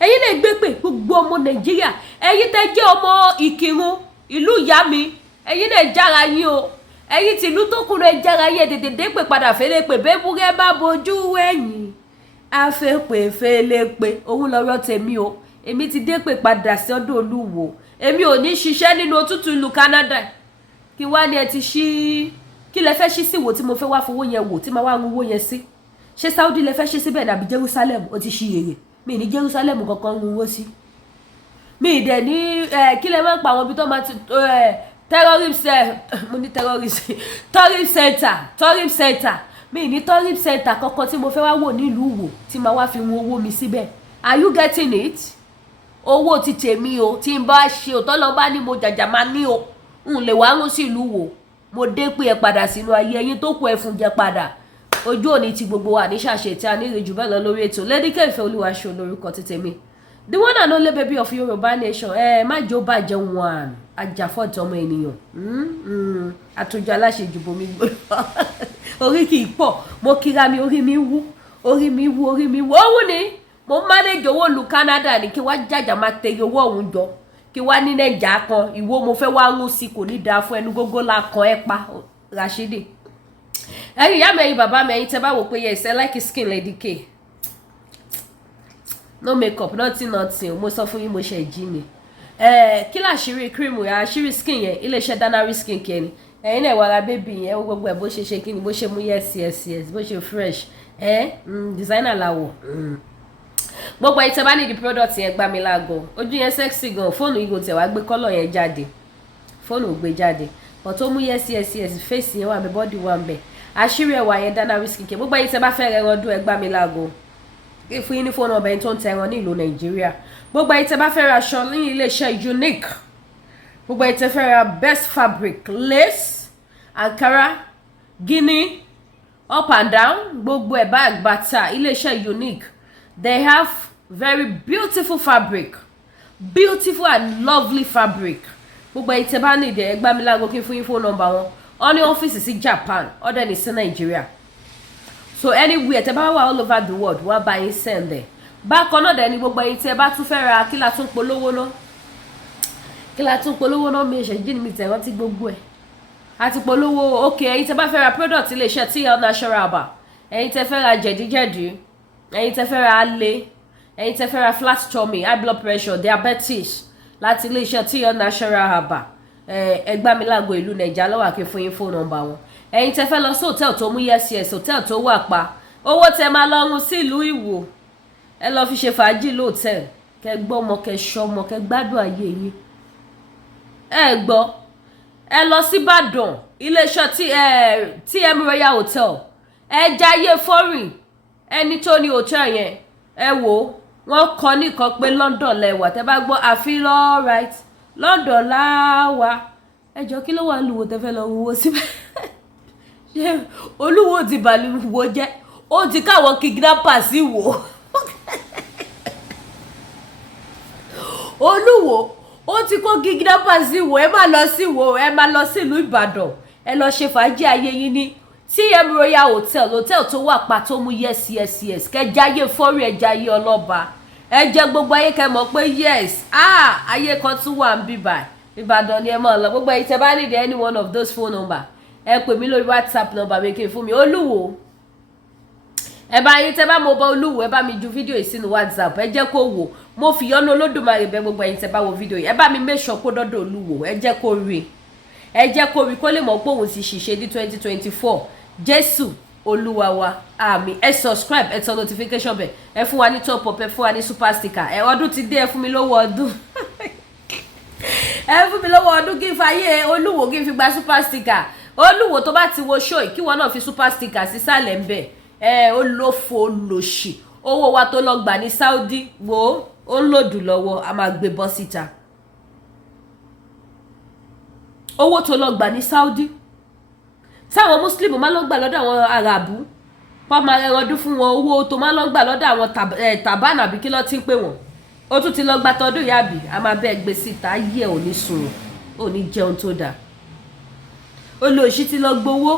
Ẹ̀yin lè gbé pé gbogbo ọmọ Nàìjíríà, ẹ̀yin tẹ́ jẹ́ ọmọ Ìkìrun ìlú ìyá mi, ẹ̀yin lè jára yín o. Ẹ̀yin ti ìlú tó kúrò ẹ jára yín, tètè dé pé padà fẹ́lẹ́ pé bébúrẹ́ bá bojú wẹ̀yìn afẹ́pẹ́ fẹ́lẹ́ pé òun lọ́rọ̀ tèmi o. Èmi ti dé pé padà sí ọdún Olúwo. Èmi ò ní ṣiṣẹ́ nínú òtútù ìlú Canada. Kí wá ní ẹ ti ṣí, kí lẹ fẹ́ ṣí sí wo tí mo fẹ́ wá fowó yẹn wò tí máa wá run owó yẹn sí. Ṣé Saudi lẹ fẹ́ ṣí síbẹ̀ nàbí Jerusalem? Ó ti ṣí yèrè. Mi ní Jerusalem kankan run owó sí. Mi dẹ̀ ní kí lẹ máa ń pa àwọn ibi tó máa ti tourism center. Mi ní tourism center kankan tí mo fẹ́ wá wò nílùú Ìwó tí máa wá fi run owó mi síbẹ̀. Are you getting it? Owó ti tèmi o, tí n bá ṣe òtọ́ lọ bá ní mo jàjà máa ní o. N lè wá rún sí ìlú Ìwó. Mo dé pé ẹ padà sínú ayé ẹ̀yin tó kù ẹ fún jẹ padà. Ojú òní ti gbogbo wa ní ṣàṣẹ tí a ní ìrìnjù bẹ́ẹ̀ lọ lórí ètò. Lédìkẹ́ Ìfẹ́ Olúwa ṣe olórúkọ ti tèmi. The one and only baby of Yoruba nation. Má jẹ́ ó bàjẹ́ wọn. Ajàfọ́tì ọmọ ènìyàn. Àtòjọ aláṣejù bomi gbọ́dọ̀. Orí kì í pọ̀. Mo kíra mi, orí mi wú. Ó wù ní. Mo manage owó lu Canada ní kí wá jàjà máa tẹ̀yẹ owó ọ̀hún jọ. Kí wá ní Nàìjà kan. Ìwọ mo fẹ́ wá rún sí kò ní dáa fún ẹnu gógó la kan ẹ pa. Rashidi. Ẹ̀yin ìyá mi, ẹ̀yin bàbá mi, ẹ̀yin tẹ́ bá wò pé yes, I like skin Lady K. No makeup, nothing. Mo sọ fún yín mo ṣe jí ni. Kí láṣìírí cream ya, àṣírí skin yẹn, iléeṣẹ́ Danari skin care ni. Ẹ̀yin náà wàrà baby yẹn, ó gbogbo ẹ̀ bó ṣe ṣe kíni, bó ṣe mú yes, bó ṣe fresh. Designer làwọ̀. gbogbo ẹ̀yin tẹ́ bá need product yẹn gbá mi láago ojú yẹn sexy gan fóònù yìí kò tẹ̀ wá gbé kọ́lọ̀ yẹn jáde fóònù gbé jáde but tó mú yes face yẹn wà mí body wà ń bẹ̀ àṣírí ẹwà yẹn dáná wíṣkì kẹ gbogbo ẹ̀yin tẹ́ bá fẹ́ rẹ ọdún ẹ gbá mi láago fún yín ní fóònù ọbẹ̀ yín tó ń tẹ ẹran ní ìlú Nàìjíríà gbogbo ẹ̀yin tẹ́ bá fẹ́ ra aṣọ ní iléeṣẹ́ Unique gbogbo ẹ̀yin tẹ́ fẹ́ ra best fabric lace Ankara Guinea up and down gbogbo ẹ̀ bag bàtà iléeṣẹ́ Unique they have very beautiful fabric beautiful and lovely fabric gbogbo ẹ̀yin tẹ́ bá ní ìdẹ ẹgbàá mi láago kí n fún yín fóònù nọ́mbà wọn ọ ní ọ́fíìsì sí Japan ọdẹ ní sí Nàìjíríà so anywhere tẹ́ bá wà all over the world wọ́n bá yín send ẹ̀ bákan náà dẹ̀ ni gbogbo ẹ̀yin tẹ́ bá tún fẹ́ ra kí la tún polówó náà mi ìṣẹ́jú ní mi tẹ̀ wọ́n ti gbogbo ẹ̀ àti polówó ok ẹ̀yin tẹ́ bá fẹ́ ra product iléeṣẹ́ TL Natural Herbal ẹ̀yin tẹ́ fẹ́ ra jẹ̀díjẹ̀dí ẹ̀yin tẹ́ fẹ́ ra alẹ́ ẹ̀yin tẹ́ fẹ́ ra flat tummy high blood pressure diabetes láti iléeṣẹ́ TL Natural Herbal ẹgbàá mi láago ìlú Nàìjíríà lọ́wọ́ àkè fún yín fóònù nọ́mbà wọn ẹ̀yin tẹ́ fẹ́ lọ sí hòtẹ́ẹ̀lì tó mú yes hòtẹ́ẹ̀lì tó wà pa owó tẹ́ máa lọ́rùn sí ìlú Ìwò ẹ lọ fi ṣe fàájì lóòtẹ́ẹ̀lì kẹ́ gbọ́mọ kẹ́ ṣọmọ kẹ́ gbádùn ayé yín ẹ gbọ́ ẹ lọ sí Ìbàdàn iléeṣẹ́ TM Royal Hotel ẹ jayé foreign ẹni tó ní hotel yẹn ẹ wò wọ́n kọ nìkan pé London lẹ́wà tẹ́ bá gbọ́ àfi right London láwà ẹjọ́ kí ló wà lùwò tẹ́ fẹ́ lọ wúwo síbẹ̀ ṣé Olúwo ti bàlùwò jẹ́ ó ti káwọn kidnapper sí wò Olúwo ó ti kó kidnapper sí wò ẹ má lọ sí wò ẹ má lọ sí ìlú Ìbàdàn ẹ lọ ṣe fàájì ayé yín ní TM Royal Hotel tó wà pa tó mú yes kẹjáyé fọ́rí ẹjáyé ọlọ́ba ẹ jẹ́ gbogbo ayé kẹ́ mọ̀ pé yes ayé kan tún wà ń bíbà Ìbàdàn ni ẹ máa lọ gbogbo ayé tẹ́ bá need any one of those phone number ẹ pè mí lórí WhatsApp number mi kí n fún mi Olúwo ẹ bá yín tẹ́ bá mo bá Olúwo ẹ bá mi ju fídíò yìí sínú WhatsApp ẹ jẹ́ kó wò mo fi yọ́nú Olódùmarè bẹ̀ gbogbo ayé tẹ́ bá wo fídíò yìí ẹ bá mi make sure kó dọ́dọ̀ Olúwo ẹ jẹ́ kó rí kó lè mọ̀ pé òun ti ṣiṣẹ́ ní 2024 Jésù Olúwa wa àmín ẹ subscribe ẹ tọ notification bell ẹ fún wa ní top up ẹ fún wa ní super sticker ẹ ọdún ti dé ẹ fún mi lówó ọdún ẹ fún mi lówó ọdún kí n fàyè Olúwo kí n fi gba super sticker Olúwo tó bá ti wo show kí wọn náà fi super sticker sísàlẹ̀ ń bẹ̀ olófo olòṣì owó wa tó lọ gbà ní Saudi wo ó ń lòdù lọ́wọ́ a máa gbé bọ́ síta owó tó lọ gbà ní Saudi sáwọn muslim máa lọ gbà lọ́dọ̀ àwọn arabu wọ́n máa rẹ ọdún fún wọn owó tó máa lọ gbà lọ́dọ̀ àwọn tàbánà àbí kí ló ti ń pè wọ́n ó tún ti lọ gba tọdún yàbí a máa bẹ́ẹ̀ gbé síta ayé ò ní sùn ò ní jẹun tó dáa olóòṣì ti lọ gbowó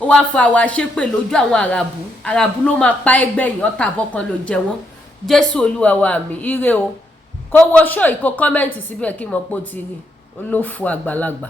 ó wá fa àwọn àṣepè lójú àwọn arabu ló máa pa ẹgbẹ́ yìí ọ̀tá àbọ̀kan ló jẹ wọ́n Jésù Olúwa wa mi ire o kó wo ṣó ìkó kọ́mẹ́ǹtì síbẹ̀ kí mo pò ti rí olófo àgbàlagbà.